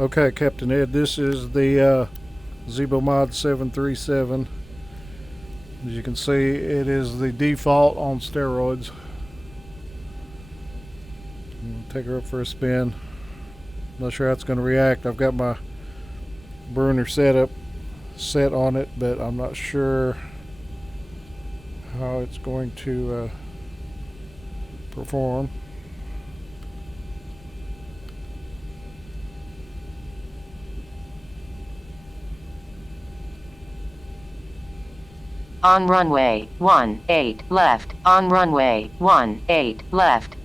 Okay, Captain Ed, this is the Zibo Mod 737. As you can see, it is the default on steroids. Take her up for a spin. Not sure how it's going to react. I've got my Bruner set on it, but I'm not sure how it's going to perform. On runway 18 left. On runway 18 left.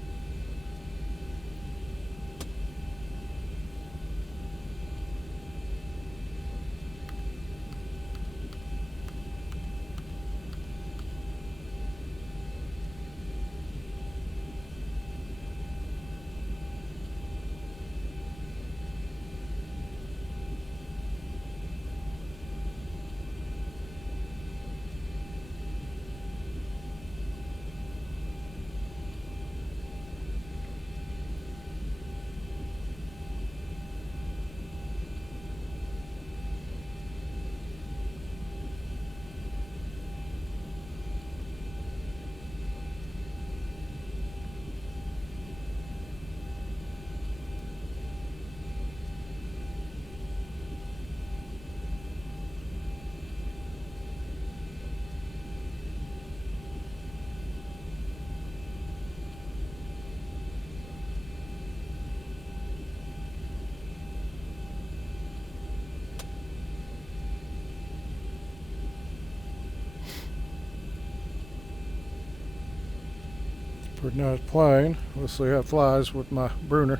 Pretty nice plane. We'll see how it flies with my Bruner.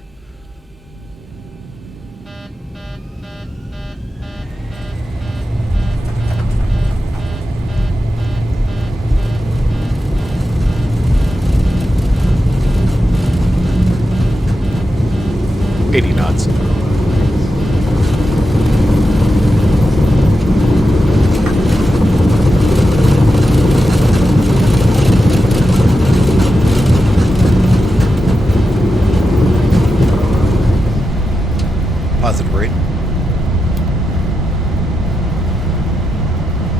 Knots. Positive rate.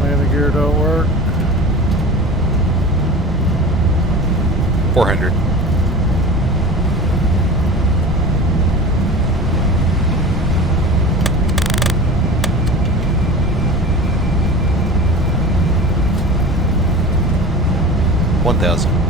Landing gear don't work. 400. $1,000.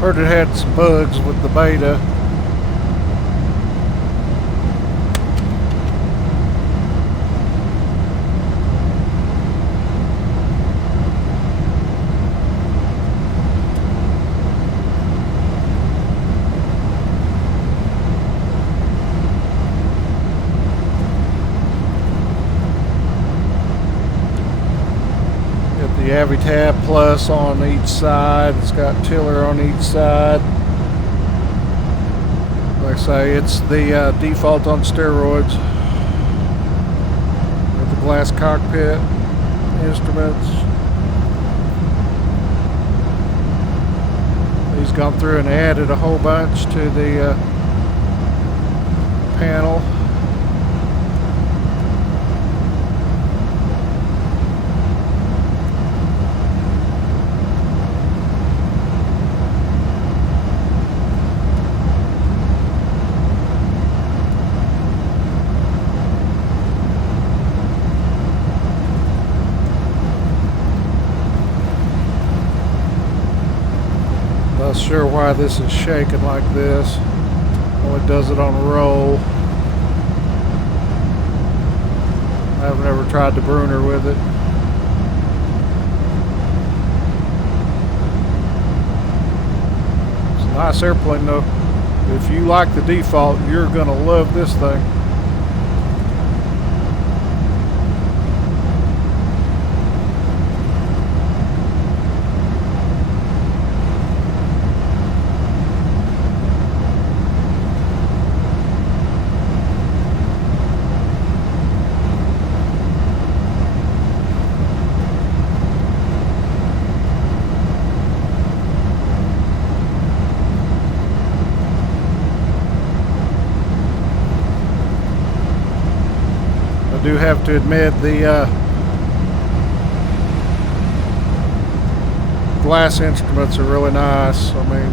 Heard it had some bugs with the beta. The Avitab Plus on each side. It's got tiller on each side. Like I say, it's the default on steroids. With the glass cockpit, instruments. He's gone through and added a whole bunch to the panel. Not sure why this is shaking like this. Only does it on a roll. I've never tried the Bruner with it. It's a nice airplane though. If you like the default, you're gonna love this thing. I do have to admit the glass instruments are really nice. I mean,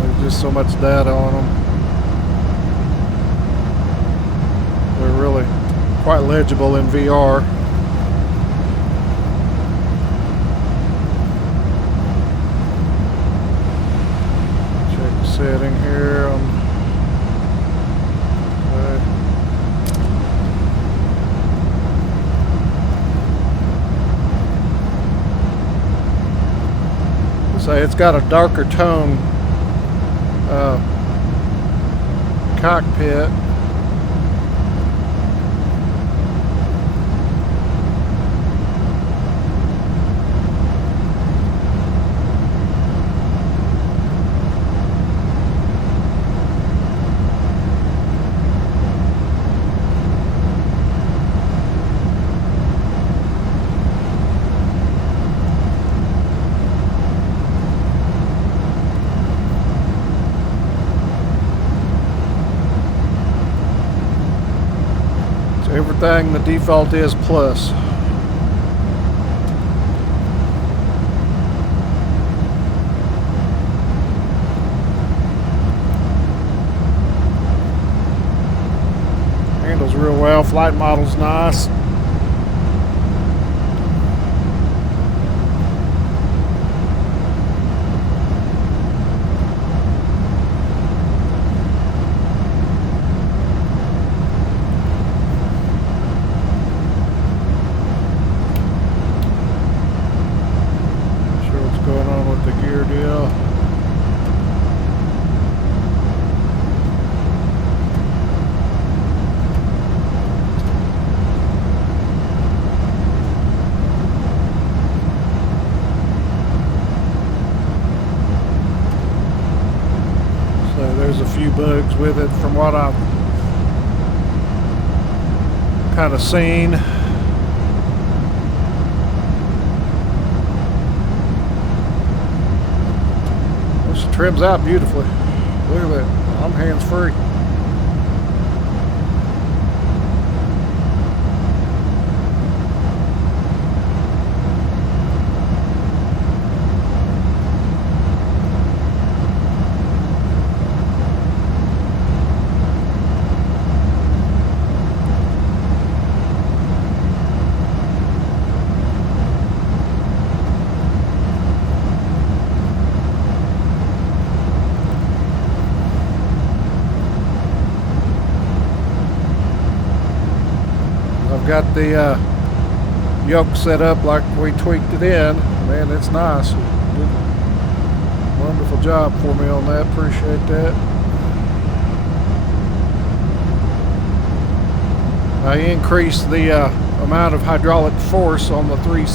there's just so much data on them. They're really quite legible in VR. Check the setting here on. Okay. Say it's got a darker tone cockpit. Everything the default is plus. Handles real well. Flight model's nice. There's a few bugs with it from what I've kind of seen. Well, she trims out beautifully. Look at that. I'm hands-free. Got the yoke set up like we tweaked it in. Man, it's nice. Did a wonderful job for me on that. Appreciate that. I increased the amount of hydraulic force on the 3.7,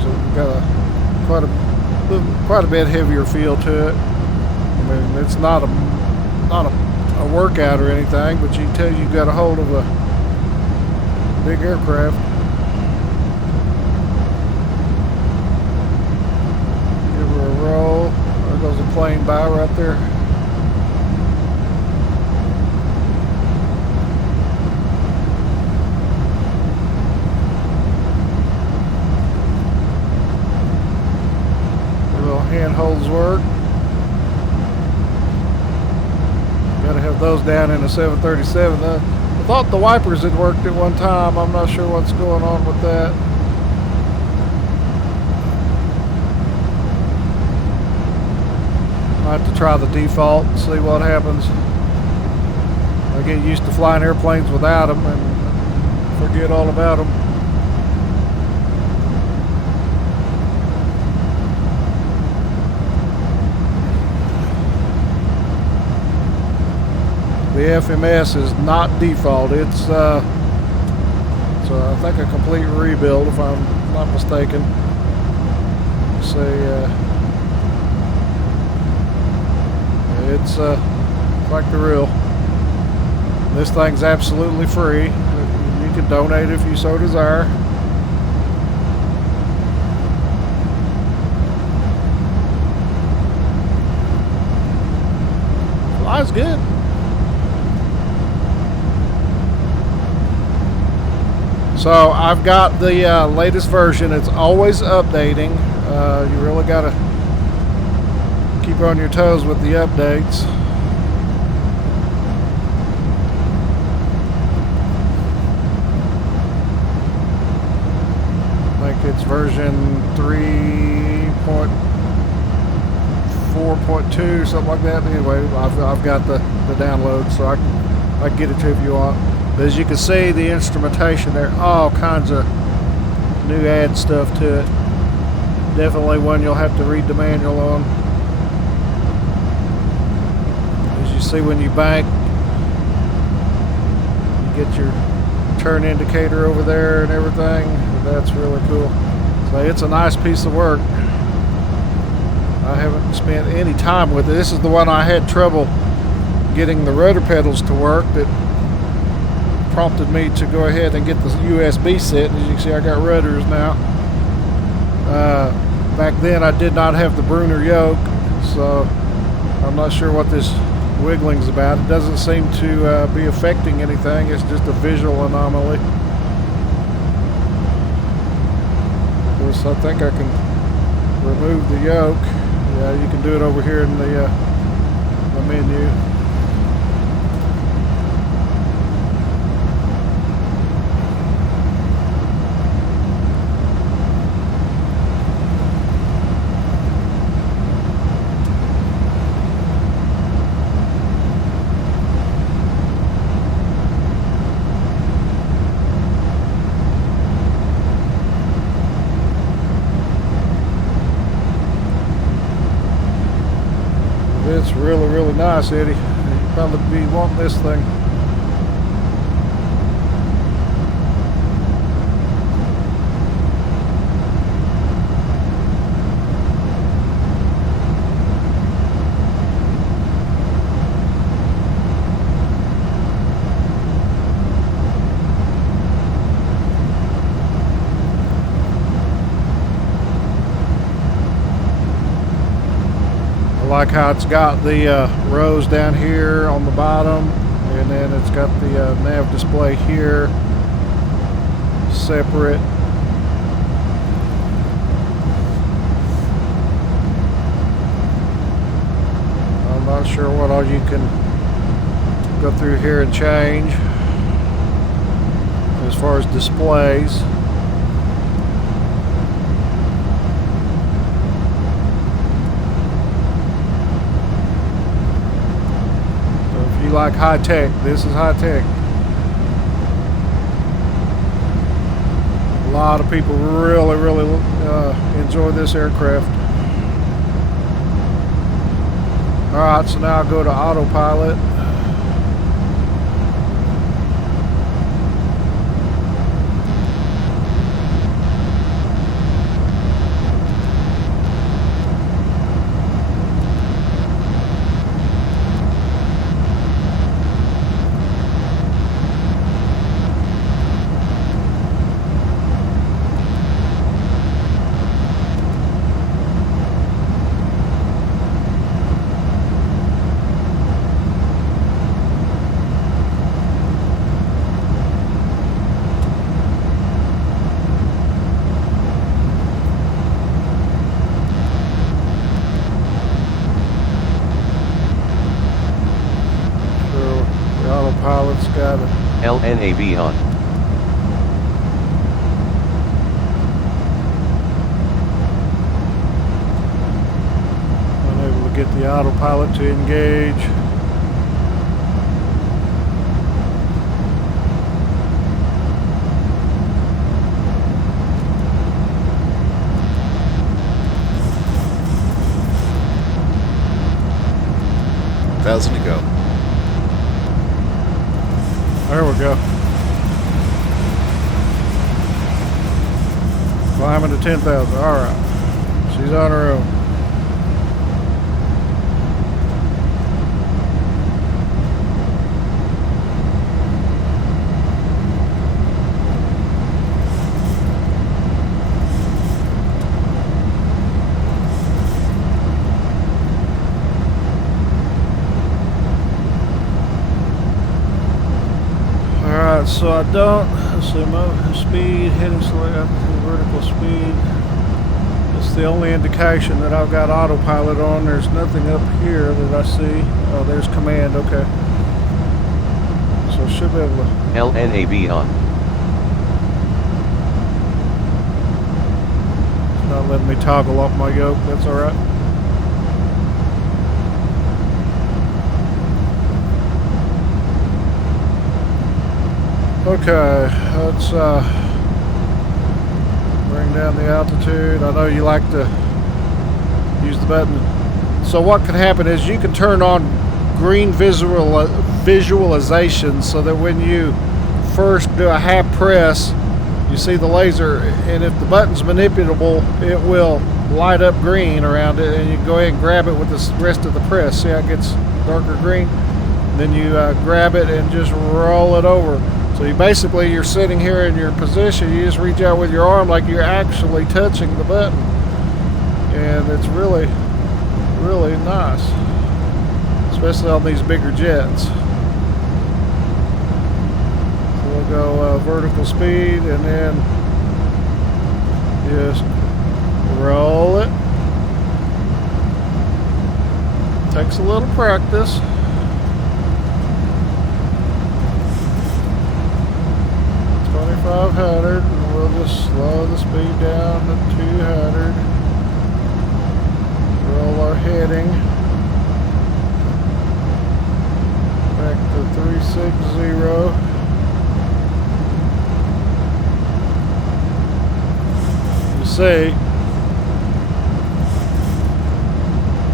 so we've got quite a bit heavier feel to it. I mean, it's not a workout or anything, but you can tell you've got a hold of a big aircraft. Give her a roll. There goes a plane by right there. The little handholds work. Gotta have those down in a 737. I thought the wipers had worked at one time. I'm not sure what's going on with that. I have to try the default and see what happens. I get used to flying airplanes without them, and forget all about them. The FMS is not default. It's I think a complete rebuild, if I'm not mistaken. Say it's like the real. This thing's absolutely free. You can donate if you so desire. Flies good. So I've got the latest version. It's always updating. You really got to keep on your toes with the updates. I think it's version 3.4.2, something like that. Anyway, I've got the download, so I can get it to you if you want. But as you can see, the instrumentation, there all kinds of new add stuff to it. Definitely one you'll have to read the manual on. As you see, when you bank, you get your turn indicator over there and everything. That's really cool. So it's a nice piece of work. I haven't spent any time with it. This is the one I had trouble getting the rudder pedals to work. That prompted me to go ahead and get the USB set. As you can see, I got rudders now. Back then I did not have the Brunner yoke, so I'm not sure what this wiggling's about. It doesn't seem to be affecting anything. It's just a visual anomaly. Of course, I think I can remove the yoke. Yeah, you can do it over here in the menu. It's really, really nice, Eddie. You'll probably be wanting this thing. I like how it's got the rows down here on the bottom, and then it's got the nav display here separate. I'm not sure what all you can go through here and change as far as displays. Like high tech, this is high tech. A lot of people really enjoy this aircraft. Alright, so now I'll go to autopilot. Autopilot's got a LNAV on. unable to get the autopilot to engage. 1,000 to go. There we go. Climbing to 10,000. All right. She's on her own. Alright, so I don't, let's see, my speed, heading select, vertical speed. It's the only indication that I've got autopilot on. There's nothing up here that I see. Oh, there's command, okay. So I should be able to... LNAB on. It's not letting me toggle off my yoke, that's alright. Okay, let's bring down the altitude. I know you like to use the button. So what can happen is you can turn on green visualization so that when you first do a half press, you see the laser, and if the button's manipulable, it will light up green around it, and you can go ahead and grab it with the rest of the press. See how it gets darker green? Then you grab it and just roll it over. So you basically, you're sitting here in your position, you just reach out with your arm like you're actually touching the button. And it's really, really nice. Especially on these bigger jets. So we'll go vertical speed and then just roll it. Takes a little practice. 500, and we'll just slow the speed down to 200. Roll our heading back to 360. You see,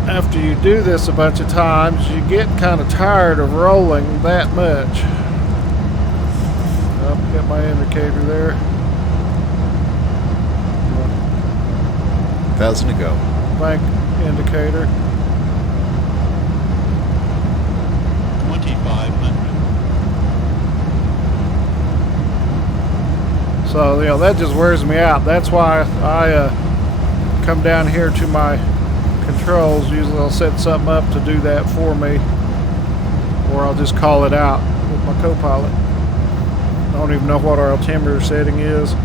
after you do this a bunch of times, you get kind of tired of rolling that much. Got my indicator there. 1,000 to go. Bank indicator. 2,500. So, you know, that just wears me out. That's why I come down here to my controls. Usually I'll set something up to do that for me, or I'll just call it out with my co-pilot. I don't even know what our altimeter setting is. So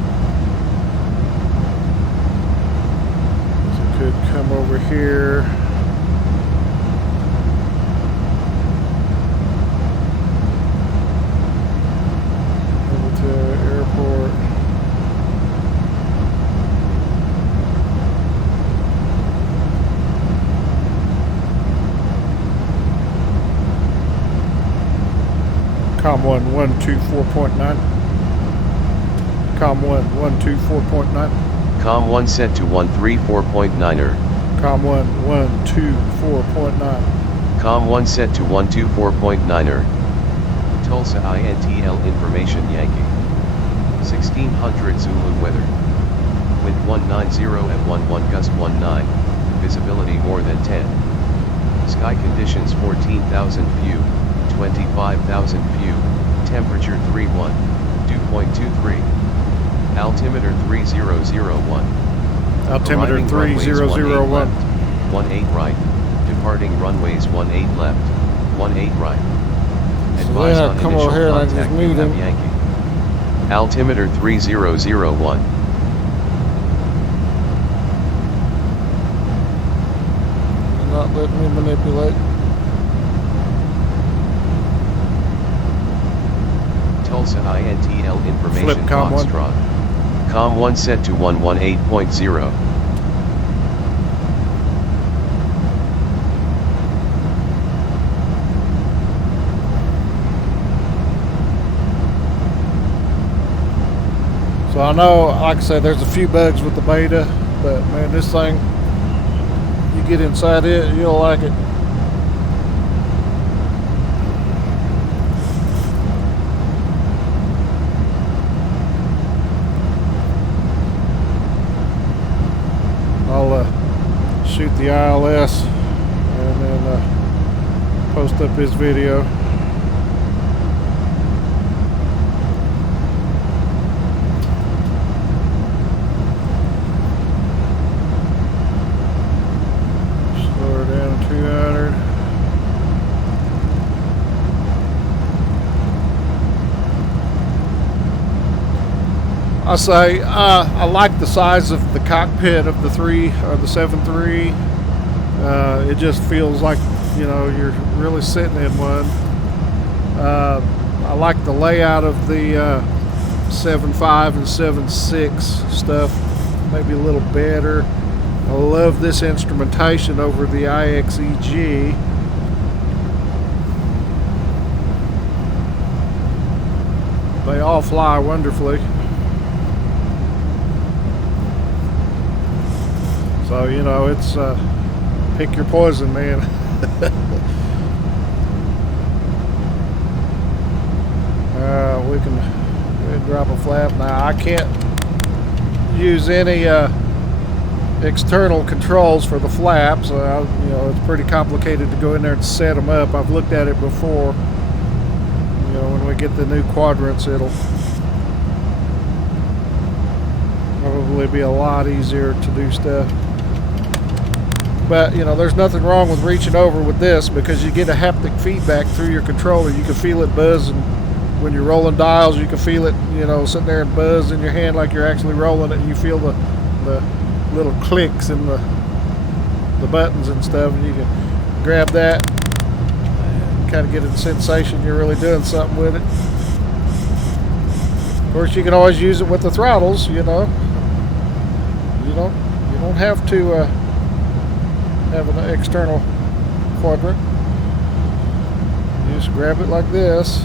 it could come over here. Over to airport. Com 1124.9. Com 1124.9. Com 1 set to 134.9er. Com 1124.9. Com 1 set to 124.9er. Tulsa INTL information Yankee. 1600 Zulu weather. Wind 190 at 11 gust 19. Visibility more than 10. Sky conditions 14,000 few. 25,000 few, temperature 31, dew point 23, altimeter 3001. Altimeter Arriving 3001. 18 right, departing runways 18 left, 18 right. Advise then I on come initial over here and I just contact mute you have him. Yankee. Altimeter 3001. They're not letting me manipulate. Tulsa INTL information Flip com 1. Foxtrot. Com 1 set to 118.0. So I know, like I said, there's a few bugs with the beta, but man, this thing, you get inside it, you'll like it. shoot the ILS and then post up his video. Slow her down to 200. I say I like the size of the cockpit of the 7.3. It just feels like, you know, you're really sitting in one. I like the layout of the 7.5 and 7.6 stuff, maybe a little better. I love this instrumentation over the IXEG. They all fly wonderfully. So, you know, it's pick your poison, man. We can go ahead and drop a flap. Now, I can't use any external controls for the flaps. You know, it's pretty complicated to go in there and set them up. I've looked at it before. You know, when we get the new quadrants, it'll probably be a lot easier to do stuff. But, you know, there's nothing wrong with reaching over with this because you get a haptic feedback through your controller. You can feel it buzz, and when you're rolling dials, you can feel it, you know, sitting there and buzz in your hand like you're actually rolling it. And you feel the little clicks in the buttons and stuff, and you can grab that and kind of get a sensation you're really doing something with it. Of course, you can always use it with the throttles, you know. You don't have to have an external quadrant. You just grab it like this.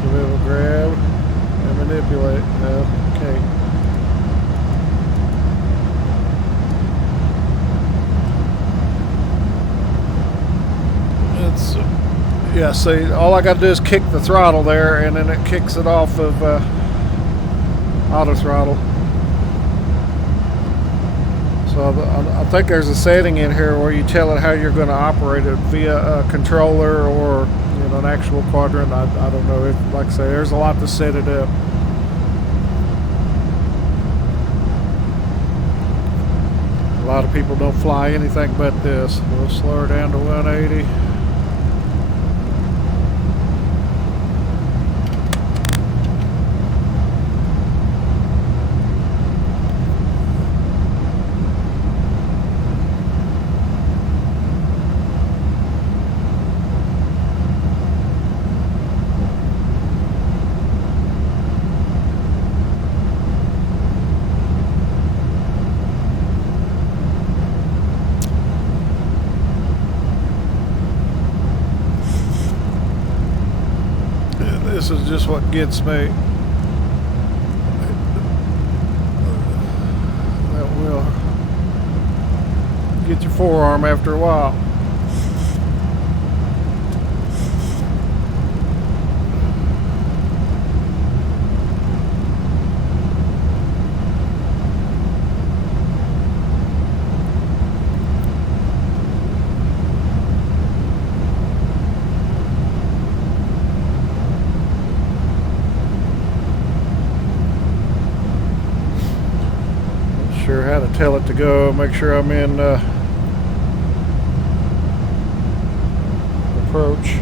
So we will grab and manipulate. Okay. It's yeah, see, all I got to do is kick the throttle there, and then it kicks it off of auto throttle. So I think there's a setting in here where you tell it how you're going to operate it via a controller or, you know, an actual quadrant. I don't know. Like I say, there's a lot to set it up. A lot of people don't fly anything but this. We'll slow her down to 180. This is just what gets me. That will get your forearm after a while. Sure how to tell it to go. Make sure I'm in approach.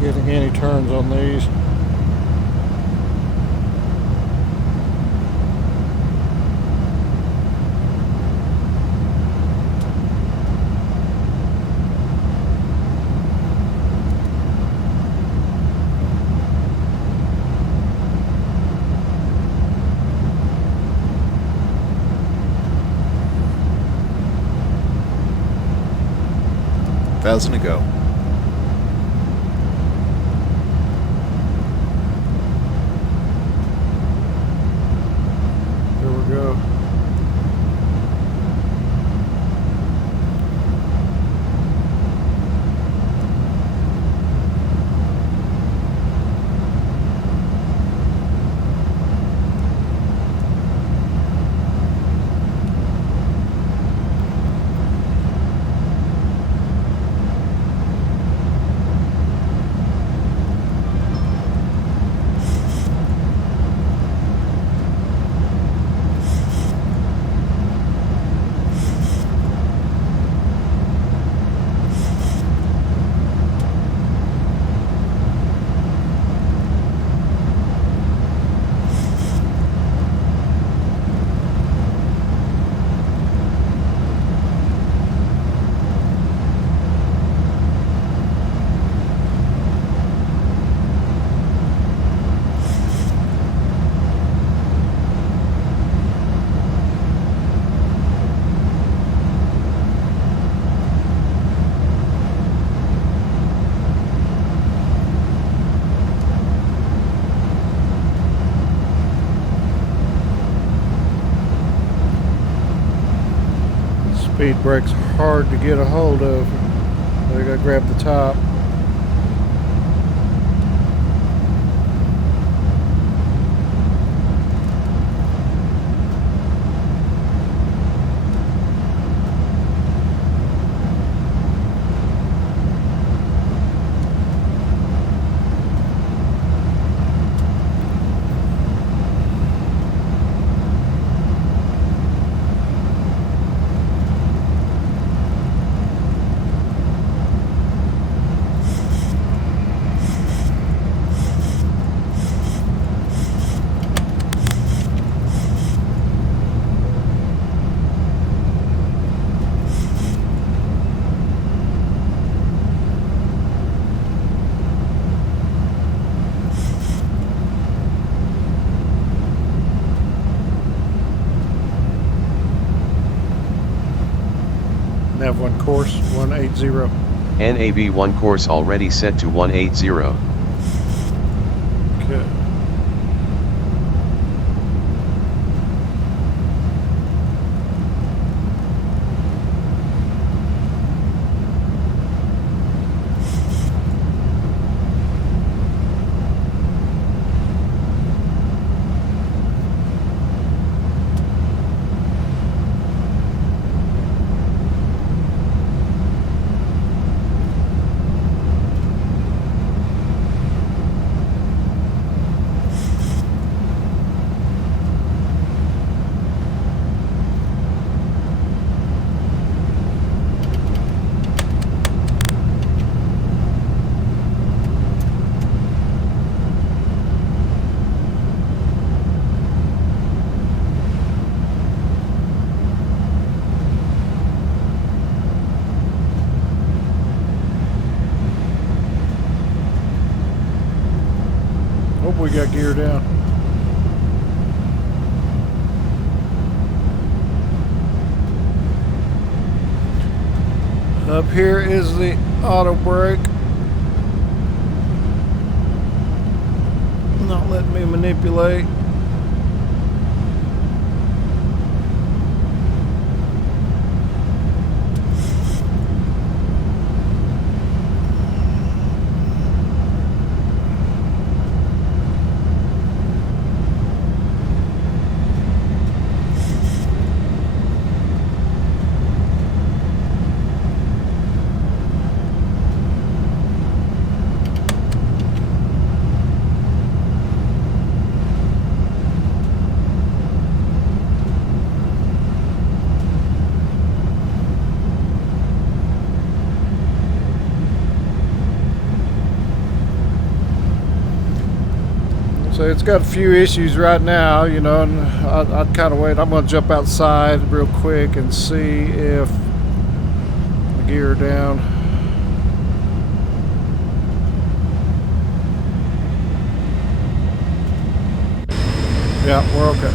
Getting any turns on these. 1,000 to go. Here we go. Speed brake's hard to get a hold of. I gotta grab the top. Nav 1 course 180. NAV1 course already set to 180. Okay. Hope we got gear down. Up here is the auto brake. Not letting me manipulate. So it's got a few issues right now, you know, and I'd kind of wait. I'm going to jump outside real quick and see if the gear are down. Yeah, we're okay.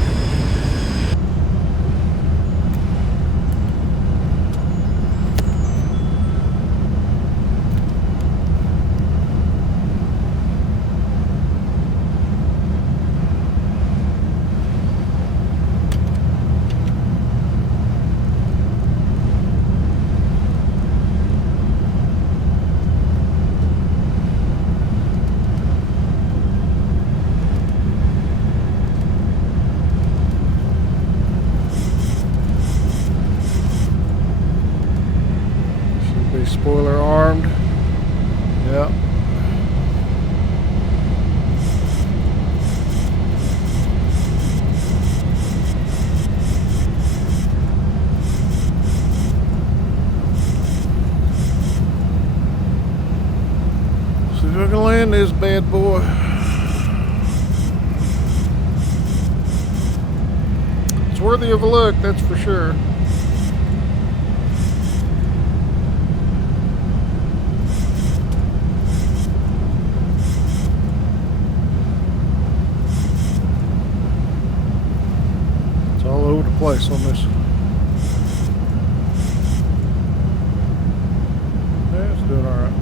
Spoiler armed. Yep. See if I can land this bad boy. It's worthy of a look, that's for sure. It's all over the place on this. Yeah, it's doing all right.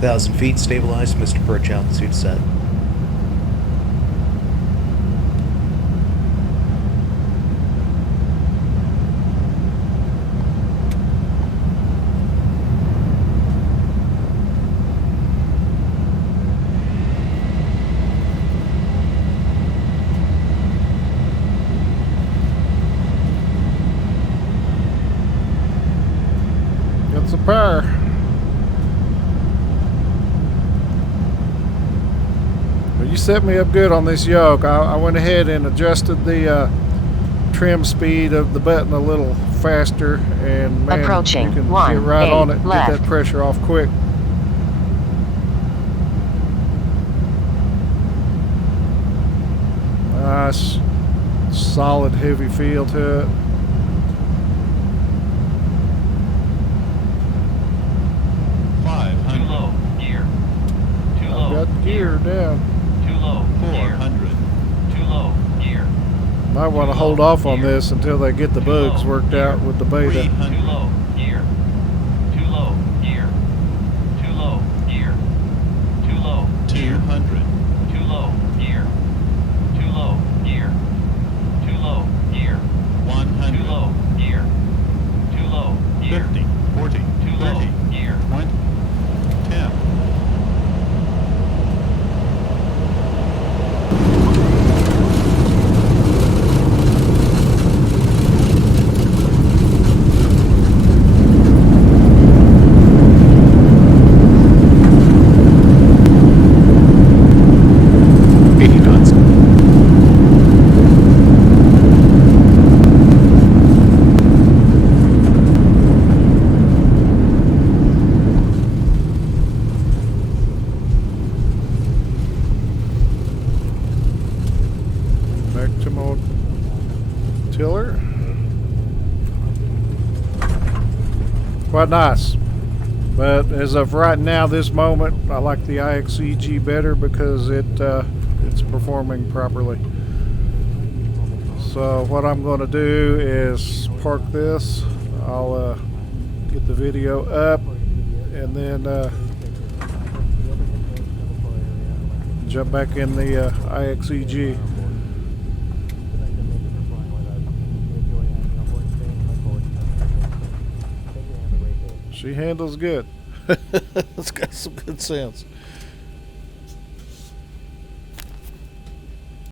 Thousand feet, stabilized, Mr. Perch, altitude set. Got some power. You set me up good on this yoke. I went ahead and adjusted the trim speed of the button a little faster, and man, Approaching you can 1, get right 8 on it, left. get that pressure off quick. Nice, solid, heavy feel to it. Too low, gear. Too low. Got the gear down. Too low, 400. Too low, gear. Might want to hold off on this until they get the bugs worked out with the beta. 300. Too low, gear. Too low, gear. Too low, gear. Too low, 200. Too low, gear. Too low, gear. Too low, gear. 100. Too low, gear. Too low, gear. 50, 40, too low, gear. 1, 10. Back to my tiller. Quite nice. But as of right now, this moment, I like the IXEG better because it's performing properly. So what I'm going to do is park this. I'll get the video up and then jump back in the IXEG. She handles good. It's got some good sense.